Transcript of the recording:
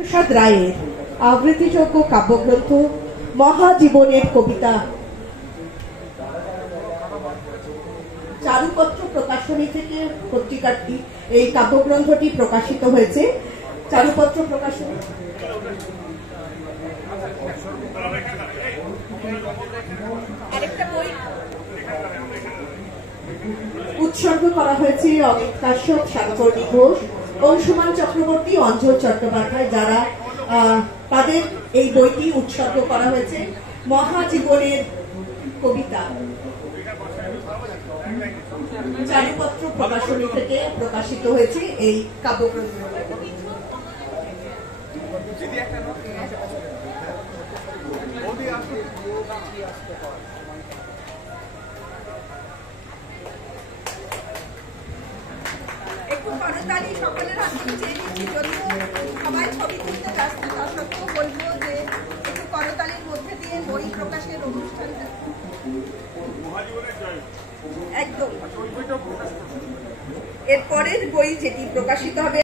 প্রসাদ রায়ের আবৃত্তিযোগ্য কাব্যগ্রন্থ মহাজীবনের কবিতা চারুপত্র প্রকাশনী থেকে পত্রিকাটি এই কাব্যগ্রন্থটি প্রকাশিত হয়েছে। চারুপত্র প্রকাশনী আরেকটা বই উৎসর্গ করা হয়েছে অমিত কাশ্যপ, সাগরী ঘোষ, অংশুমান চক্রবর্তী, অঞ্জল চট্টোপাধ্যায়, যারা তাদের এই বইটি উৎসর্গ করা হয়েছে। মহাজীবনের কবিতা চারুপত্র প্রকাশনী থেকে প্রকাশিত হয়েছে এই কাব্যগ্রন্থ। একটু করতালি সকলের হাত থেকে চেয়ে নিচ্ছি, যদিও সবাই ছবি তুলতে ব্যস্ত, তা সত্ত্বেও বলবো যে একটু করতালির মধ্যে দিয়ে বই প্রকাশের অনুষ্ঠানটা একদম। এরপরের বই যেটি প্রকাশিত হবে